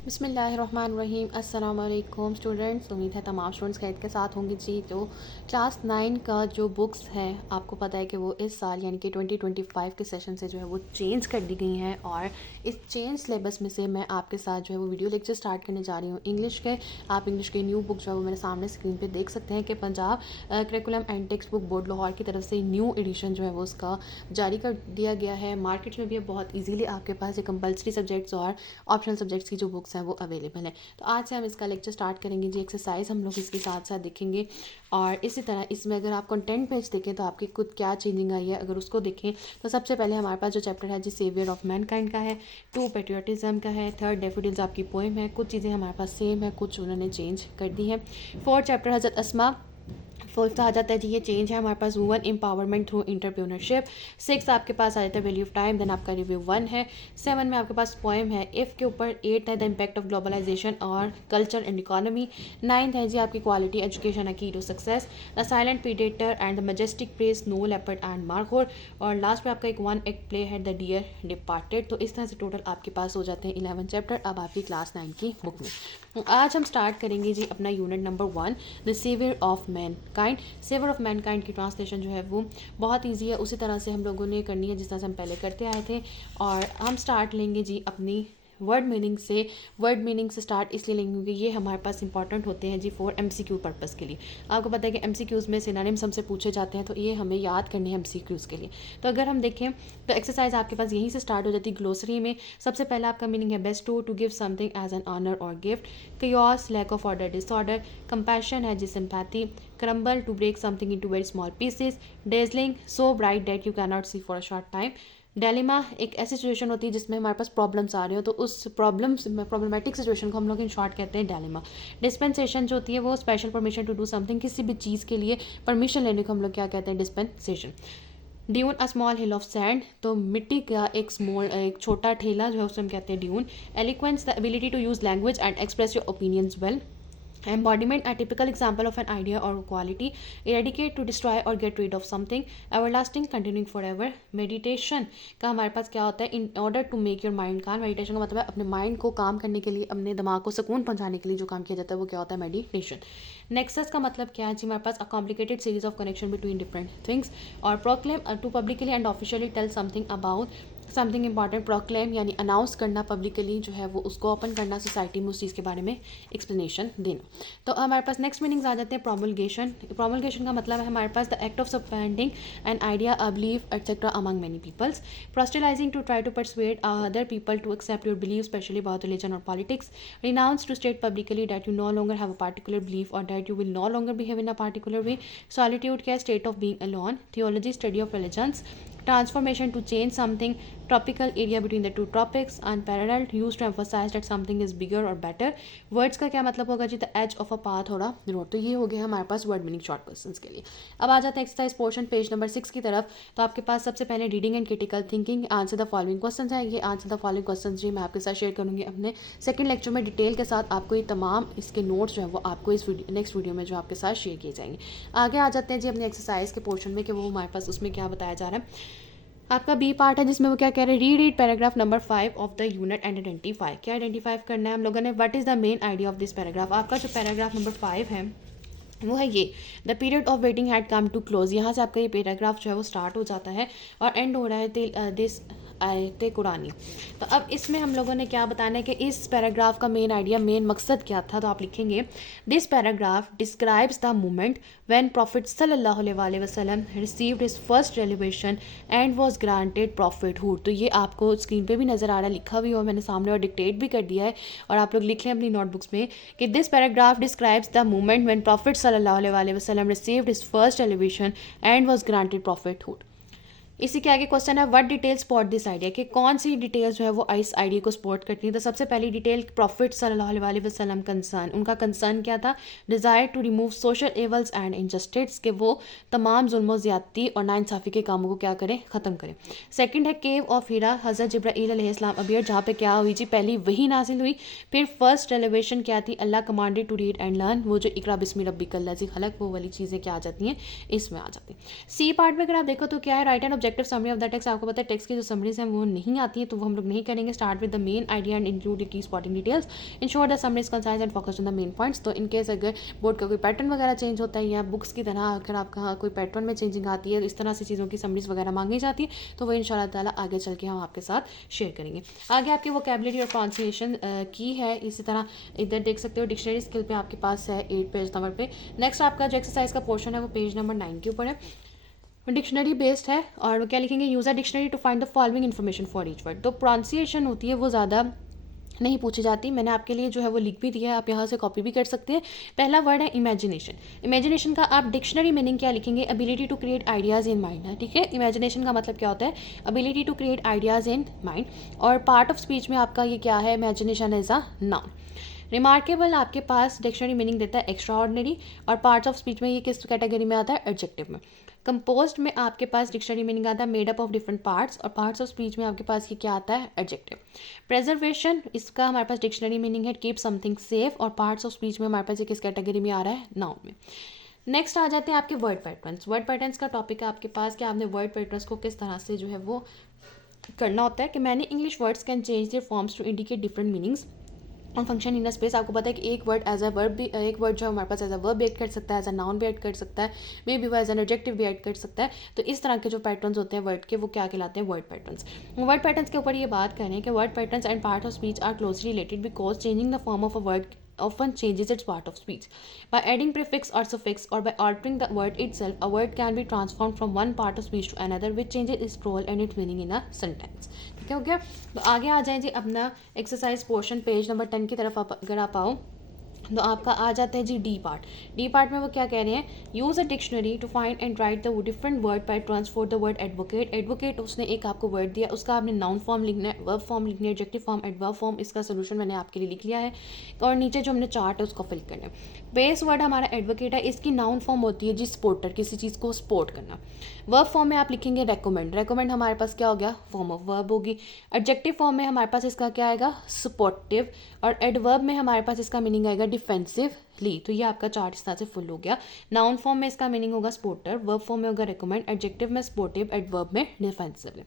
बिस्मिल्लाहिर्रहमानिर्रहीम। अस्सलाम वालेकुम स्टूडेंट्स। उम्मीद है तमाम स्टूडेंट्स खैरियत के साथ होंगे जी। तो क्लास 9 का जो बुक्स है आपको पता है कि वो इस साल यानी कि 2025 के सेशन से जो है वो चेंज कर दी गई हैं, और इस चेंज सिलेबस में से मैं आपके साथ जो है वो वीडियो लेक्चर स्टार्ट करने जा रही हूँ इंग्लिश के। आप इंग्लिश के न्यू बुक जो है वो मेरे सामने स्क्रीन पर देख सकते हैं कि Punjab curriculum and text book board Lahore की तरफ से न्यू एडिशन जो है वो उसका जारी कर दिया गया है। मार्केट में भी अब बहुत ईजीली आपके पास ये कंपलसरी सब्जेक्ट्स और ऑप्शनल सब्जेक्ट्स की जो बुक्स हैं वो अवेलेबल है। तो आज से हम इसका लेक्चर स्टार्ट करेंगे जी। एक्सरसाइज हम लोग इसके साथ साथ देखेंगे, और इसी तरह इसमें अगर आप कंटेंट पेज देखें तो आपकी खुद क्या चेंजिंग आई है अगर उसको देखें तो सबसे पहले हमारे पास जो चैप्टर है जी सेवियर ऑफ मैनकाइंड का है, 2 पेट्रियोटिज्म का है, 3 डेफोडिल्स आपकी पोएम है। कुछ चीज़ें हमारे पास सेम है, कुछ उन्होंने चेंज कर दी है। 4 चैप्टर हज़रत अस्मा। 5th आ जाता है जी ये चेंज है हमारे पास वुमन एम्पावरमेंट थ्रू इंटरप्रेन्योरशिप। 6 आपके पास आ जाता है वैल्यू ऑफ टाइम, देन आपका रिव्यू 1 है। 7 में आपके पास पोएम है इफ़ के ऊपर। 8 है द इम्पैक्ट ऑफ ग्लोबलाइजेशन और कल्चर एंड इकोनॉमी। 9th है जी आपकी quality education a key to success, the silent predator and the majestic press, no leopard and markhor. और लास्ट में आपका एक 1 एक्ट प्ले है द डियर डिपार्टेड। तो इस तरह से टोटल आपके पास हो जाते हैं 11 चैप्टर अब आपकी क्लास 9 की बुक में। आज हम स्टार्ट करेंगे जी अपना unit number 1 the saviour of mankind. Saviour of mankind की ट्रांसलेशन जो है वो बहुत इजी है, उसी तरह से हम लोगों ने करनी है जिस तरह से हम पहले करते आए थे। और हम स्टार्ट लेंगे जी अपनी वर्ड मीनिंग से। वर्ड मीनिंग से स्टार्ट इसलिए लेंगे क्योंकि ये हमारे पास इंपॉर्टेंट होते हैं जी फॉर एमसीक्यू पर्पस के लिए। आपको पता है कि एमसीक्यूज़ में सिनोनिम्स हमसे पूछे जाते हैं, तो ये हमें याद करने हैं एमसीक्यूज़ के लिए। तो अगर हम देखें तो एक्सरसाइज आपके पास यहीं से स्टार्ट हो जाती है ग्लोसरी में। सबसे पहला आपका मीनिंग है bestow give something as an honour और gift. chaos lack of order disorder. Compassion है जी sympathy. Crumble to break something into very small pieces. Dazzling so bright that you can not see for a short time. Dilemma एक ऐसी situation होती है जिसमें हमारे पास problems आ रहे हो, तो उस प्रॉब्लमेटिक सिचुएशन को हम लोग इन शॉर्ट कहते हैं डेलिमा। डिस्पेंसेशन जो होती है वो special permission to do something, किसी भी चीज़ के लिए परमिशन लेने को हम लोग क्या कहते हैं dispensation. Dune a small hill of sand, तो मिट्टी का एक छोटा ठेला जो है उसे हम कहते हैं dune. Eloquence the ability to use language and express your opinions well. Embodiment a typical example of an idea or quality. Eradicate to destroy or get rid of something. Everlasting continuing forever. Meditation का हमारे पास क्या होता है in order to make your mind calm. Meditation का मतलब है अपने माइंड को काम करने के लिए, अपने दिमाग को सुकून पहुंचाने के लिए जो काम किया जाता है वो क्या होता है मेडिटेशन। नेक्सस का मतलब क्या है जी हमारे पास a complicated series of connection between different things. और proclaim to publicly and officially tell something about something important. Proclaim यानी अनाउंस करना, पब्लिकली जो है वो उसको ओपन करना, सोसाइटी में उस चीज़ के बारे में एक्सप्लेनेशन देना। तो हमारे पास नेक्स्ट मीनिंग्स आ जाते हैं प्रोमulgation। प्रोमulgation का मतलब है हमारे पास the act of suspending an idea, a belief etcetera among many peoples. Proselytising to try to persuade other people to accept your believe specially about religion और politics. Renounce to state publicly that you no longer have a particular belief और that you will no longer behave in a particular way. Solitude क्या state of being alone. Theology study of religions. Transformation to change something. Topical area between the two topics. Unparalleled use to emphasise that something is bigger और better. Words का क्या मतलब होगा जी the edge of a path और a road. तो ये हो गया हमारे पास वर्ड मीनिंग शॉर्ट क्वेश्चंस के लिए। अब आ जाते हैं एक्सरसाइज पोर्शन पेज नंबर 6 की तरफ। तो आपके पास सबसे पहले reading and critical thinking, answer the following question है। ये आंसर द फॉलोइंग क्वेश्चन जी मैं आपके साथ शेयर करूँगी अपने सेकंड लेक्चर में डिटेल के साथ। आपको ये तमाम इसके नोट्स जो है वो आपको इस नेक्स्ट वीडियो में जो आपके साथ शेयर किए जाएंगे। आगे आ जाते हैं जी अपने एक्सरसाइज के पोर्शन में कि वो हमारे पास उसमें क्या बताया जा रहा है। आपका बी पार्ट है जिसमें वो क्या कह रहे हैं, read paragraph number 5 of the unit and identify. क्या आइडेंटिफाई करना है हम लोगों ने, what is the main idea of this paragraph. आपका जो पैराग्राफ नंबर 5 है वो है ये, the period of waiting had come to close. यहाँ से आपका ये पैराग्राफ जो है वो स्टार्ट हो जाता है और एंड हो रहा है दिस आयत कुरानी। तो अब इसमें हम लोगों ने क्या बताना है कि इस पैराग्राफ का मेन आइडिया, मेन मकसद क्या था। तो आप लिखेंगे this paragraph describes the moment when prophet सल्लल्लाहु अलैहि वसल्लम received his first revelation and was granted prophethood. तो ये आपको स्क्रीन पे भी नज़र आ रहा है, लिखा भी हुआ मैंने सामने और डिक्टेट भी कर दिया है, और आप लोग लिख लें अपनी नोटबुक्स में कि this paragraph describes the moment when prophet सल्लल्लाहु अलैहि वसल्लम received his first revelation and was granted prophethood. इसी के आगे क्वेश्चन है what details support this idea, कि कौन सी डिटेल्स जो है वो इस आइडिया को सपोर्ट करती है। तो सबसे पहली डिटेल प्रॉफिट सल्लल्लाहु अलैहि वसल्लम कंसर्न, उनका कंसर्न क्या था, desire to remove social evils and injustice, के वो तमाम जुल्म ज़्यादती और नाइंसाफ़ी के कामों को क्या करें, ख़त्म करें। सेकंड है केव ऑफ हीरा, हज़रत जिब्राईल अलैहिस्सलाम अबियर, जहाँ पे क्या हुई जी, पहली वही नाजिल हुई। फिर फर्स्ट रेलिवेशन क्या थी, Allah commanded to read and learn, वो जो इकरा बिस्मि रब्बिकल लज़ी खलक, वो वाली चीज़ें क्या आ जाती हैं, इसमें आ जाती हैं। सी पार्ट में अगर आप देखो तो क्या है, right an objective summary of the text, आपको पता है टेक्स्ट की जो समरीज हैं वो नहीं आती है तो वो हम लोग नहीं करेंगे. Start with the main idea and include key supporting details. Ensure the summary's concise and focus on the main points. तो इनकेस अगर बोर्ड का कोई पैटर्न वगैरह चेंज होता है या बुक्स की तरह अगर आपका कोई पैटर्न में चेंजिंग आती है, इस तरह से चीज़ों की समरीज वगैरह मांगी जाती है तो वो इंशाल्लाह ताला आगे चल के हम आपके साथ शेयर करेंगे. आगे आपकी वोकैबुलरी और प्रोनाउंसिएशन की है. इसी तरह इधर देख सकते हो डिक्शनरी स्किल पे आपके पास है 8 पेज नंबर पे. नेक्स्ट आपका जो एक्सरसाइज का पोर्शन है वो पेज नंबर 9 के ऊपर है. डिक्शनरी बेस्ड है और क्या लिखेंगे, use a dictionary to find the following information for each word. तो प्रोनाउंसिएशन होती है वो ज़्यादा नहीं पूछी जाती. मैंने आपके लिए जो है वो लिख भी दिया है, आप यहाँ से कॉपी भी कर सकते हैं. पहला वर्ड है इमेजिनेशन. इमेजिनेशन का आप डिक्शनरी मीनिंग क्या लिखेंगे, ability to create ideas in mind है. ठीक है, इमेजिनेशन का मतलब क्या होता है, ability to create ideas in mind. और पार्ट ऑफ स्पीच में आपका ये क्या है, imagination is a noun. Remarkable आपके पास डिक्शनरी मीनिंग देता है एक्स्ट्रा ऑर्डिनरी, और पार्ट्स ऑफ स्पीच में ये किस कैटेगरी में आता है, एडजेक्टिव में. कंपोज्ड में आपके पास डिक्शनरी मीनिंग आता है made up of different parts, और पार्ट्स ऑफ स्पीच में आपके पास ये क्या आता है, एडजेक्टिव. प्रेजर्वेशन, इसका हमारे पास डिक्शनरी मीनिंग है कीप समथिंग सेफ, और पार्ट्स ऑफ स्पीच में हमारे पास ये किस कैटेगरी में आ रहा है, नाउन में. नेक्स्ट आ जाते हैं आपके वर्ड पैटर्न्स. वर्ड पैटर्न्स का टॉपिक है आपके पास कि आपने वर्ड पैटर्न्स को किस तरह से जो है वो करना होता है. कि मैंने English words can change their forms to indicate different meanings और फंक्शन इन स्पेस. आपको पता है कि एक वर्ड एज अ वर्ब भी, एक वर्ड जो हमारे पास एज अ वर्ब भी ऐड कर सकता है, एज अ नाउन भी ऐड कर सकता है, मे बी वो एज एन एडजेक्टिव भी ऐड कर सकता है. तो इस तरह के जो पैटर्न्स होते हैं वर्ड के वो क्या कहलाते हैं, वर्ड पैटर्न्स. वर्ड पैटर्न्स के ऊपर ये बात करें कि word patterns and part of speech are closely related because changing the form of a word often changes its part of speech. By adding prefix or suffix or by altering the word itself, a word can be transformed from one part of speech to another, which changes its role and its meaning in a sentence. ठीक है, हो गया. तो आगे आ जाए जी अपना exercise portion page number 10 की तरफ. अगर आप आओ तो आपका आ जाता है जी डी पार्ट. डी पार्ट में वो क्या कह रहे हैं, use a dictionary to find and write the different word patterns for the word advocate. Advocate उसने एक आपको वर्ड दिया, उसका आपने नाउन फॉर्म लिखना है, वर्ब फॉर्म लिखनी है, एडजेक्टिव फॉर्म, एडवर्ब फॉर्म. इसका सोल्यूशन मैंने आपके लिए लिख लिया है. और नीचे जो हमने चार्ट है उसको फिल करना है. बेस वर्ड हमारा एडवोकेट है, इसकी नाउन फॉर्म होती है जी सपोर्टर, किसी चीज़ को सपोर्ट करना. वर्ब फॉर्म में आप लिखेंगे रेकमेंड. रेकमेंड हमारे पास क्या हो गया, फॉर्म ऑफ वर्ब होगी. एडजेक्टिव फॉर्म में हमारे पास इसका क्या आएगा, सपोर्टिव. और एडवर्ब में हमारे पास इसका मीनिंग आएगा डिफेंसिवली. तो ये आपका चार्ट इस तरह से फुल हो गया. नाउन फॉर्म में इसका मीनिंग होगा सपोर्टर, वर्ब फॉर्म में होगा रेकमेंड, एडजेक्टिव में सपोर्टिव, एडवर्ब में डिफेंसिव.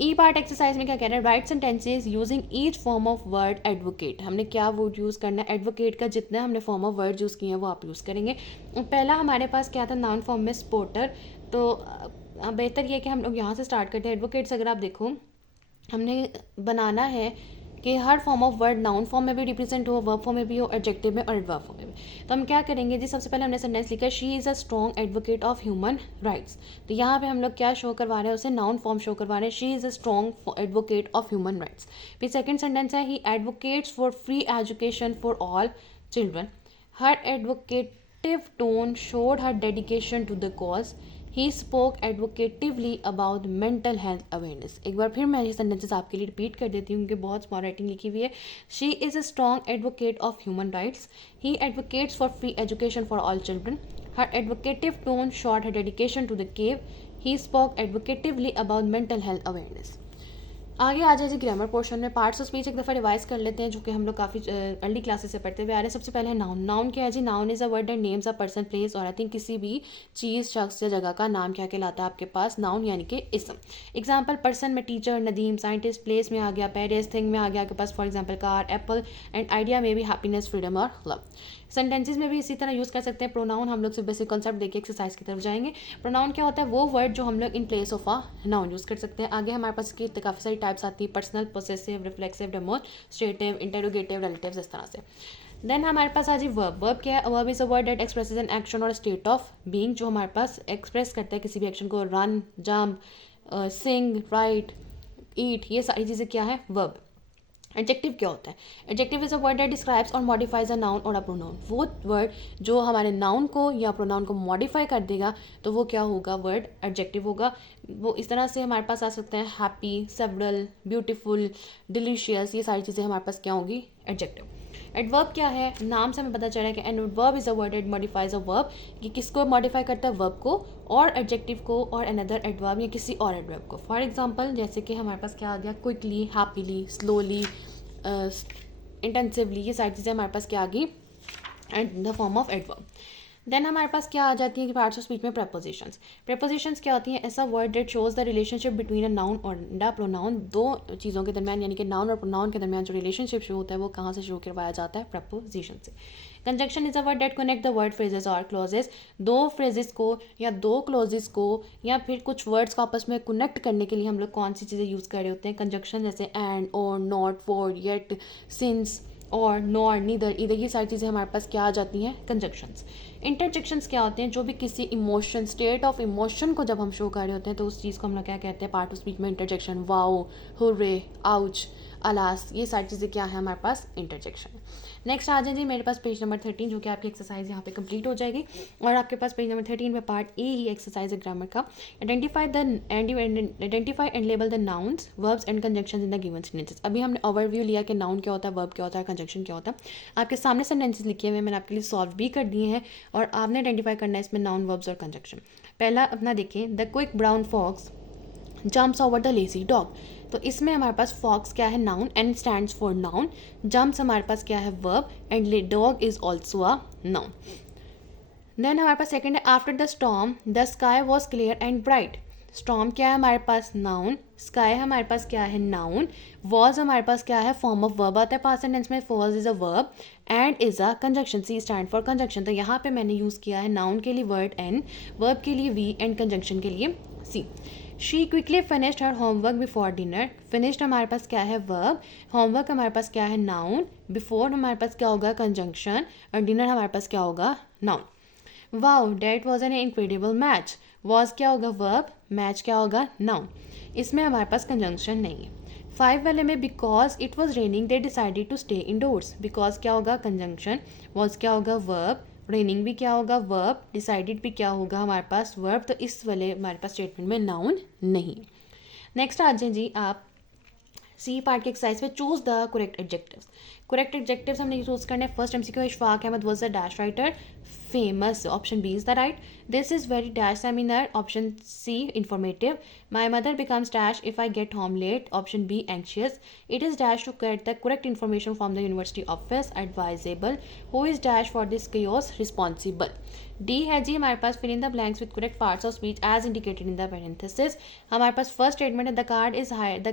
ई पार्ट एक्सरसाइज में क्या कह रहा है, right sentences using each form of word advocate. हमने क्या वर्ड यूज़ करना है, एडवोकेट का जितना हमने फॉर्म ऑफ वर्ड यूज़ किए हैं वो आप यूज़ करेंगे. पहला हमारे पास क्या था, नाउन फॉर्म में सपोर्टर. तो बेहतर ये कि हम लोग यहाँ से स्टार्ट करते हैं. एडवोकेट्स अगर आप देखो हमने बनाना है कि हर form of word noun form में भी रिप्रेजेंट हो, वर्ब फॉर्म में भी हो, एडजेक्टिव में और एडवर्ब फॉर्म में भी. तो हम क्या करेंगे जी, सबसे पहले हमने सेंटेंस लिखा, she is a strong advocate of human rights. तो यहाँ पे हम लोग क्या शो करवा रहे हैं, उसे नाउन फॉर्म शो करवा रहे हैं, she is a strong advocate of human rights. फिर सेकेंड सेंटेंस है, he advocates for free education for all children. Her advocative tone showed her dedication to the cause. He spoke advocatively about mental health awareness. एक बार फिर मैं ये sentences आपके लिए repeat कर देती हूँ क्योंकि बहुत स्मॉल राइटिंग लिखी हुई है. She is a strong advocate of human rights. He advocates for free education for all children. Her advocative tone showed her dedication to the cause. He spoke advocatively about mental health awareness. आगे आ जाए जी grammar portion में. Parts of speech एक दफ़ा revise कर लेते हैं जो कि हम लोग काफ़ी अर्ली क्लासेस से पढ़ते हुए आ रहे हैं. सबसे पहले है नाउन. नाउन क्या है जी, noun is a word that names a person, place और आई थिंक किसी भी चीज़, शख्स या जगह का नाम क्या कहलाता है आपके पास, नाउन यानी कि इसम. एग्जाम्पल, पर्सन में टीचर, नदीम, साइंटिस्ट. प्लेस में आ गया पेरिस, थिंग में आ गया आपके पास for example car, apple. And idea में भी हैप्पीनेस, फ्रीडम और लव. सेंटेंसेज में भी इसी तरह यूज़ कर सकते हैं. प्रोनाउन हम लोग सिर्फ बेसिक कॉन्सेप्ट देखिए एक्सरसाइज की तरफ जाएंगे. प्रोनाउन क्या होता है, वो वर्ड जो हम लोग in place of a noun use कर सकते हैं. आगे हमारे पास इसकी काफ़ी सारी टाइप्स आती है, personal, possessive, reflexive, demonstrative, interrogative, relatives, इस तरह से. देन हमारे पास आ जी वर्ब. वर्ब क्या है, verb is a word that expresses an action और स्टेट ऑफ बीइंग, जो हमारे पास एक्सप्रेस करता है किसी भी एक्शन को. रन, जंप, सिंग, राइट, ईट, ये सारी चीज़ें क्या है, वर्ब. एडजेक्टिव क्या होता है, adjective is a word that describes और मॉडिफाइज अ नाउन और अ प्रोनाउन. वो वर्ड जो हमारे नाउन को या प्रोनाउन को मॉडिफाई कर देगा तो वो क्या होगा, वर्ड एडजेक्टिव होगा. वो इस तरह से हमारे पास आ सकते हैं हैप्पी, सेवरल, ब्यूटीफुल, डिलीशियस. ये सारी चीज़ें हमारे पास क्या होंगी, एडजेक्टिव. एडवर्ब क्या है, नाम से हमें पता चला है कि adverb is a word that modifies a verb. कि किसको मॉडिफाई करता है, वर्ब को और एडजेक्टिव को और अनदर एडवर्ब या किसी और एडवर्ब को. फॉर एग्जांपल जैसे कि हमारे पास क्या आ गया, क्विकली, हैप्पीली, स्लोली, इंटेंसिवली. ये सारी चीज़ें हमारे पास क्या आ गई, and the form of adverb. Then हमारे पास क्या आ जाती है कि पार्ट्स ऑफ स्पीच में प्रपोजिशंस। प्रपोजिशंस क्या होती हैं? ऐसा word that shows the relationship between a noun और द प्रोनाउन। दो चीज़ों के दरमियान यानी कि नाउन और प्रोनाउन के दरमियान जो रिलेशनशिप शुरू होता है वो कहाँ से शुरू करवाया जाता है? प्रपोजिशन से। Conjunction is a word that connect the word phrases और क्लोजेस। दो फ्रेजेस को या दो क्लोजेस को या फिर कुछ वर्ड्स को आपस में कनेक्ट करने के लिए हम लोग कौन सी चीज़ें यूज़ कर रहे होते हैं? कंजंक्शन, जैसे एंड, और, नॉट, फॉर, येट, सिंस और नॉर, नीदर, इधर, ये सारी चीज़ें हमारे पास क्या आ जाती हैं? कंजंक्शंस। इंटरजेक्शंस क्या होते हैं? जो भी किसी इमोशन, स्टेट ऑफ इमोशन को जब हम शो कर रहे होते हैं तो उस चीज़ को हम लोग क्या कहते हैं? पार्ट ऑफ स्पीच में interjection. Wow, hurray, ouch, alas, ये सारी चीज़ें क्या है हमारे पास? इंटरजेक्शन। नेक्स्ट आ जाए जी मेरे पास पेज नंबर 13, जो कि आपकी एक्सरसाइज यहाँ पे कंप्लीट हो जाएगी। और आपके पास पेज नंबर 13 में पार्ट ए ही एक्सरसाइज है ग्रामर का। Identify and label the nouns, verbs and conjunctions in the given sentences. अभी हमने ओवरव्यू लिया कि नाउन क्या होता है, वर्ब क्या होता है, कंजंक्शन क्या होता है। आपके सामने सेंटेंसेस लिखे हुए हैं, मैंने आपके लिए सॉल्व भी कर दिए हैं और आपने आइडेंटिफाई करना है इसमें नाउन, वर्ब्स और कंजंक्शन। पहला अपना देखिए, the quick brown fox jumps over the lazy dog. तो इसमें हमारे पास फॉक्स क्या है? Noun, and stands for noun. Jumps हमारे पास क्या है? Verb, and dog is also a noun. Then हमारे पास सेकंड है, after the storm the sky was clear and bright. Storm क्या है हमारे पास? नाउन। स्काई हमारे पास क्या है? नाउन। वॉज हमारे पास क्या है? फॉर्म ऑफ वर्ब आता है पास्ट टेंस में, was is a verb, and is a conjunction, C stands for conjunction. तो यहाँ पे मैंने यूज़ किया है नाउन के लिए वर्ड एन, वर्ब के लिए वी, एंड कंजंक्शन के लिए C. She quickly finished her homework before dinner. Finished हमारे पास क्या है? वर्ब। होमवर्क हमारे पास क्या है? नाउन। बिफोर हमारे पास क्या होगा? कंजंक्शन। और डिनर हमारे पास क्या होगा? Noun. Wow that was an incredible match. Was क्या होगा? वर्ब। मैच क्या होगा? नाउन। इसमें हमारे पास कंजंक्शन नहीं है। 5 वाले में because it was raining they decided to stay indoors. Because क्या होगा? कंजंक्शन। वॉज क्या होगा? वर्ब। रेनिंग भी क्या होगा? वर्ब। डिसाइडेड भी क्या होगा हमारे पास? वर्ब। तो इस वाले हमारे पास स्टेटमेंट में नाउन नहीं। नेक्स्ट आ जाए जी आप सी पार्ट के एक्सरसाइज में, choose the correct adjectives. Correct adjectives हमने चूज करने हैं। First MCQ, Ishfaq Ahmad was a dash writer famous, option B is the right. This is very dash seminar, option C informative. My mother becomes dash if I get home late, option B anxious. It is dash to get the correct information from the university office, advisable. Who is dash for this chaos, responsible. D है जी हमारे पास, fill in the blanks with correct parts of speech as indicated in the parenthesis. हमारे पास first statement है, the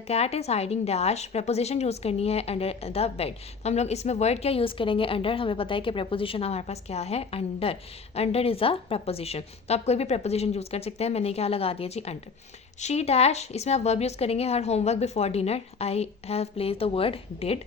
cat is hiding dash, preposition use करनी है under the bed. हम लोग इसमें वर्ड क्या यूज़ करेंगे? अंडर। हमें पता है कि प्रपोजिशन हमारे पास क्या है? Under. Under is a preposition, तो आप कोई भी प्रपोजिशन यूज़ कर सकते हैं। मैंने क्या लगा दिया जी? अंडर। शी डैश, इसमें आप वर्ब यूज़ करेंगे, her homework before dinner, I have place the word did.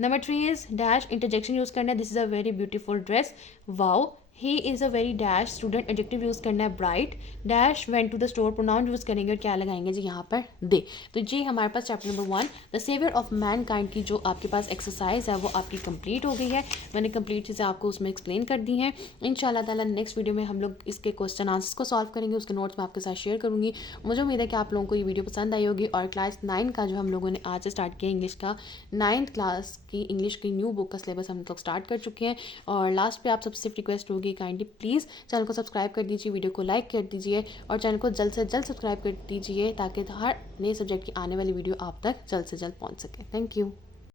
Number 3 is dash, interjection use करना है, this is a very beautiful dress, wow. He is a very dash student, adjective use करना है bright. Dash went to the store, pronoun use करेंगे और क्या लगाएंगे जी यहाँ पर? दे। तो जी हमारे पास chapter number 1 the saviour of mankind की जो आपके पास एक्सरसाइज है वो आपकी कंप्लीट हो गई है। मैंने कंप्लीट चीज़ें आपको उसमें एक्सप्लेन कर दी हैं। इंशाल्लाह ताला नेक्स्ट वीडियो में हम लोग इसके क्वेश्चन आंसर्स को सॉल्व करेंगे, उसके नोट्स मैं आपके साथ शेयर करूँगी। मुझे उम्मीद है कि आप लोगों को ये वीडियो पसंद आई होगी। और क्लास 9 का जो हम लोगों ने आज से स्टार्ट किया इंग्लिश का, 9th क्लास की इंग्लिश की न्यू बुक का सिलेबस हम लोग स्टार्ट कर चुके हैं। और लास्ट पे आप सबसे सिर्फ रिक्वेस्ट होगी, काइंडली प्लीज़ चैनल को सब्सक्राइब कर दीजिए, वीडियो को लाइक कर दीजिए और चैनल को जल्द से जल्द सब्सक्राइब कर दीजिए ताकि हर नए सब्जेक्ट की आने वाली वीडियो आप तक जल्द से जल्द पहुंच सके। Thank you.